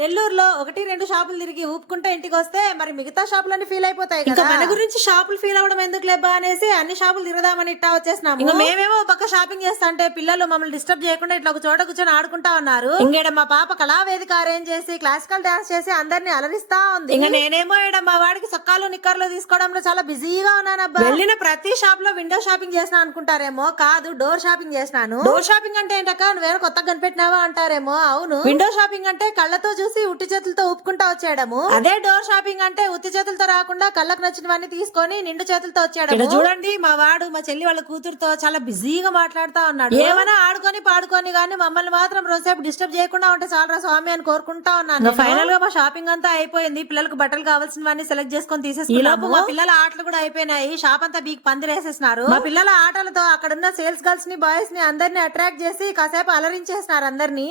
నెల్లూరులో 1, 2 షాపులు తిరిగి ఊపుకుంటే ఇంటికి వస్తే మరి మిగతా షాపులన్నీ ఫీల్ అయిపోతాయి ఇంకా కదా. మన గురించి షాపులు ఫీల్ అవ్వడం ఎందుకు లేబ్బా అనేసి అన్ని షాపులు తిరగదామని ఇట్టా వచ్చేసినాము. ఇంకా మేమేమో ఒక పక్క షాపింగ్ చేస్తా అంటే పిల్లలు మమ్మల్ని డిస్టర్బ్ చేయకుండా ఇట్లా ఒక చోట కూర్చొని ఆడుకుంటా ఉన్నారు. ఇంకేడ మా పాప కళావేదిక అరేంజ్ చేసి క్లాసికల్ డాన్స్ చేసి అందరినీ అలరిస్తా ఉంది. ఇంకా నేనేమో ఈడ మా వాడికి సొక్కాలు నిక్కర్లు తీసుకోవడంలో చాలా బిజీగా ఉన్నానబ్బా. వెళ్ళిన ప్రతి షాప్ లో విండో షాపింగ్ చేసిన అనుకుంటారేమో, కాదు డోర్ షాపింగ్ చేసినాను. డోర్ షాపింగ్ అంటే ఏంటక్క నువ్వేమో కొత్తగా కనిపెట్టినావా అంటారేమో. అవును, విండో షాపింగ్ అంటే కళ్ళతో చూసి ఉట్టి చేతులతో ఊపుకుంటా వచ్చేయడము. అదే డోర్ షాపింగ్ అంటే ఉత్తి చేతులతో రాకుండా కళ్ళకు నచ్చినవన్నీ తీసుకొని నిండు చేతులతో వచ్చాడు. చూడండి మా వాడు మా చెల్లి వాళ్ళ కూతురుతో చాలా బిజీగా మాట్లాడుతా ఉన్నాడు. ఏమైనా ఆడుకొని పాడుకొని గానీ మమ్మల్ని మాత్రం రోజుసేపు డిస్టర్బ్ చేయకుండా ఉంటే చాలరా స్వామి అని కోరుకుంటా ఉన్నాను. ఫైనల్ గా మా షాపింగ్ అంతా అయిపోయింది. పిల్లలకు బట్టలు కావాల్సినవన్నీ సెలెక్ట్ చేసుకొని తీసేసుకున్నాము. మా పిల్లల ఆటలు కూడా అయిపోయినాయి. షాప్ అంతా బీక్ పందిరేసేసినారు. మా పిల్లల ఆటలతో అక్కడున్న సేల్స్ గర్ల్స్ ని బాయ్స్ ని అందరినీ అట్రాక్ట్ చేసి కాసేపు అలరించేసినారు అందరినీ.